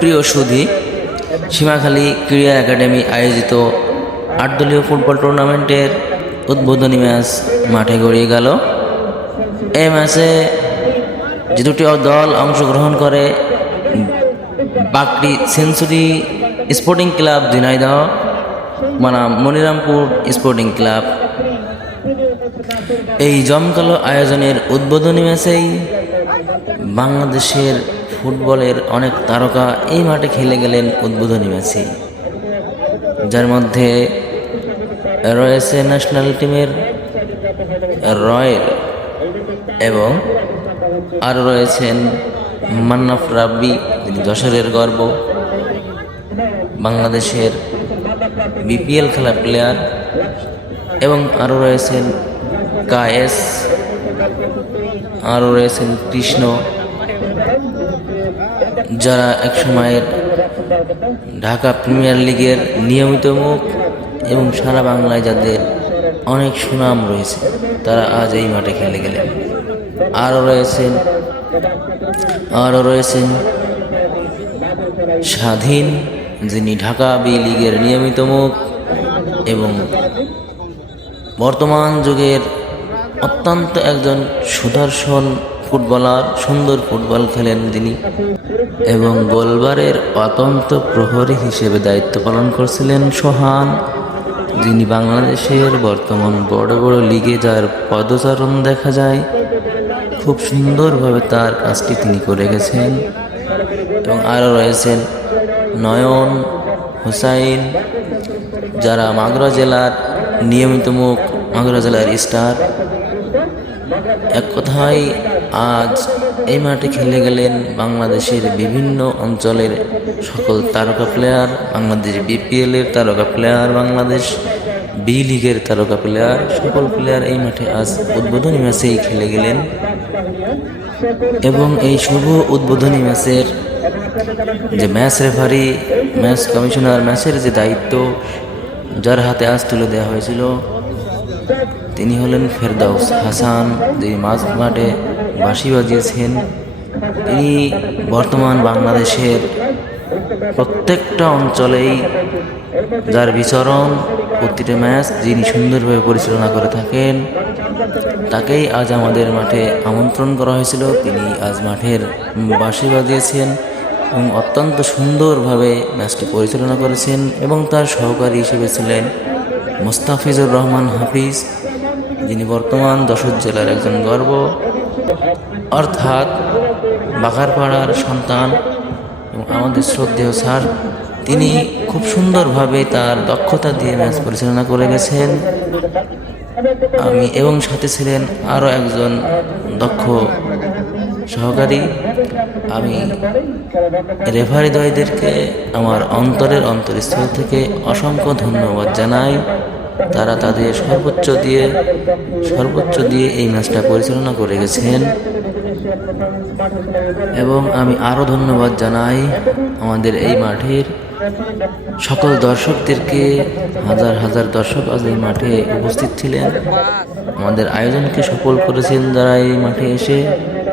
প্রিয় সুধী, সীমাখালী ক্রীড়া একাডেমি আয়োজিত আটদলীয় ফুটবল টুর্নামেন্টের উদ্বোধনী ম্যাচ মাঠে গড়িয়ে গেল। এই ম্যাচে যে দুটি দল অংশগ্রহণ করে Bakri century sporting club Jhenaidah বনাম মনিরামপুর স্পোর্টিং ক্লাব। এই জমকালো আয়োজনের উদ্বোধনী ম্যাচেই বাংলাদেশের ফুটবলের অনেক তারকা এই মাঠে খেলে গেলেন উদ্বোধনী ম্যাচে, যার মধ্যে রয়েছে ন্যাশনাল টিমের রয়েল এবং আরও রয়েছেন মান্নাফ রাব্বি যিনি যশোরের গর্ব, বাংলাদেশের বিপিএল খেলা প্লেয়ার এবং আরও রয়েছেন কায়েস, আরও রয়েছেন কৃষ্ণ যারা এক সময়ের ঢাকা প্রিমিয়ার লিগের নিয়মিত মুখ এবং সারা বাংলায় যাদের অনেক সুনাম রয়েছে, তারা আজ এই মাঠে খেলে গেলেন। আরও রয়েছেন আরও রয়েছেন স্বাধীন, যিনি ঢাকা বি লিগের নিয়মিত মুখ এবং বর্তমান যুগের অত্যন্ত একজন সুদর্শন ফুটবলার, সুন্দর ফুটবল খেলেন তিনি এবং গোলবারের অতন্ত প্রহরী হিসেবে দায়িত্ব পালন করছিলেন সোহান। যিনি বাংলাদেশের বর্তমান বড় বড় লিগে যার পদচারণ দেখা যায়, খুব সুন্দরভাবে তার কাজটি তিনি করে গেছেন এবং আরও রয়েছেন নয়ন হুসাইন, যারা মাগুরা জেলার নিয়মিত মুখ মাগুরা জেলার স্টার। এক কথায় আজ এই মাঠে খেলে গেলেন বাংলাদেশের বিভিন্ন অঞ্চলের সকল তারকা প্লেয়ার বাংলাদেশ বিপিএল এর তারকা প্লেয়ার বাংলাদেশ বি লিগের তারকা প্লেয়ার সকল প্লেয়ার এই মাঠে আজ উদ্বোধনী ম্যাচেই খেলে গেলেন। এবং এই শুভ উদ্বোধনী ম্যাচের যে ম্যাচ রেফারি ম্যাচ কমিশনার ম্যাচের যে দায়িত্ব, যার হাতে আজ তুলে দেওয়া হয়েছিল, তিনি হলেন ফেরদাউস হাসান, যিনি মাঝ মাঠে বাঁশি বাজিয়েছেন। তিনি বর্তমান বাংলাদেশের প্রত্যেকটা অঞ্চলেই যার বিচরণ, প্রতিটা ম্যাচ যিনি সুন্দরভাবে পরিচালনা করে থাকেন, তাকেই আজ আমাদের মাঠে আমন্ত্রণ করা হয়েছিল। তিনি আজ মাঠের বাঁশি বাজিয়েছেন এবং অত্যন্ত সুন্দরভাবে ম্যাচটি পরিচালনা করেছেন এবং তার সহকারী হিসেবে ছিলেন মোস্তাফিজুর রহমান হাফিজ, যিনি বর্তমান যশোর জেলার একজন গর্ব। অর্থাৎ বাঘারপাড়ার সন্তান এবং আমাদের শ্রদ্ধেয় স্যার, তিনি খুব সুন্দরভাবে তার দক্ষতা দিয়ে ম্যাচ পরিচালনা করে গেছেন। আমি এবং সাথে ছিলেন আরও একজন দক্ষ সহকারী। আমি রেফারি দয়দেরকে আমার অন্তরের অন্তরস্থল থেকে অসংখ্য ধন্যবাদ জানাই। তারা তাদের সর্বোচ্চ দিয়ে সর্বোচ্চ দিয়ে এই ম্যাচটা পরিচালনা করে গেছেন। এবং আমি আরও ধন্যবাদ জানাই আমাদের এই মাঠের সকল দর্শকদেরকে। হাজার হাজার দর্শক আজ এই মাঠে উপস্থিত ছিলেন। আমাদের আয়োজনকে সফল করেছেন যারা এই মাঠে এসে।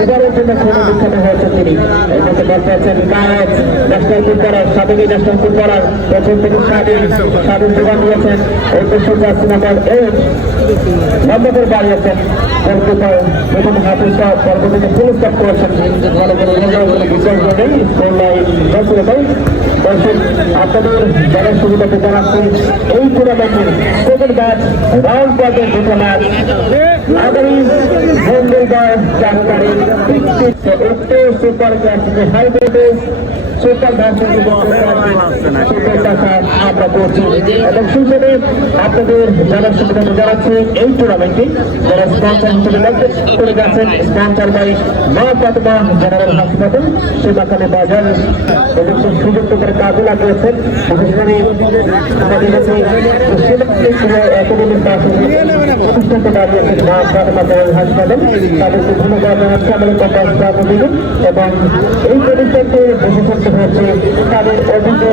দুবারের জন্য খেলে বিখ্যাত হয়েছে তিনি। এই মধ্যে বলতে আছেন কায়েত ন্যাশনাল ফুটবলার সাবেকি ন্যাশনাল ফুটবলার প্রথম থেকে স্বাধীন স্বাধীন যোগান দিয়েছেন এই দেশের জার্সি নাম্বার এইট নম্বরের দাঁড়িয়েছেন গোলকিপার প্রথম হাফিজ সহ পরবর্তীতে পুলিশ কাপ করেছেন। ভালো করে বিচার করে স্কোর লাইন দর্শক দর্শক আপনাদের জানার সুবিধাতে জানাচ্ছি এই টুর্নামেন্টের সেকেন্ড ম্যাচ রাউন্ড পর্বের দুটো ম্যাচ। আগামী চার তারিখ একটু সুপার ক্লাসিকে হাই সুপার ধর্মের আমরা করছি এবং সুযোগে আপনাদের যারা সুবিধা জানাচ্ছি এই টুর্নামেন্টটি যারা স্পন্সর হিসেবে করে গেছেন স্পন্সর বাই হাসপাতাল সীমাখালী বাজার এবং সুযোগ করে কাজে লাগিয়েছেন বিশেষ করে আমাদের কাছে প্রতিষ্ঠানকে দাঁড়িয়েছেন হাসপাতাল কম্পাস প্রাপতিকে এবং এই প্রতিষ্ঠানকে করতে হয়েছে তাদের অভিজ্ঞ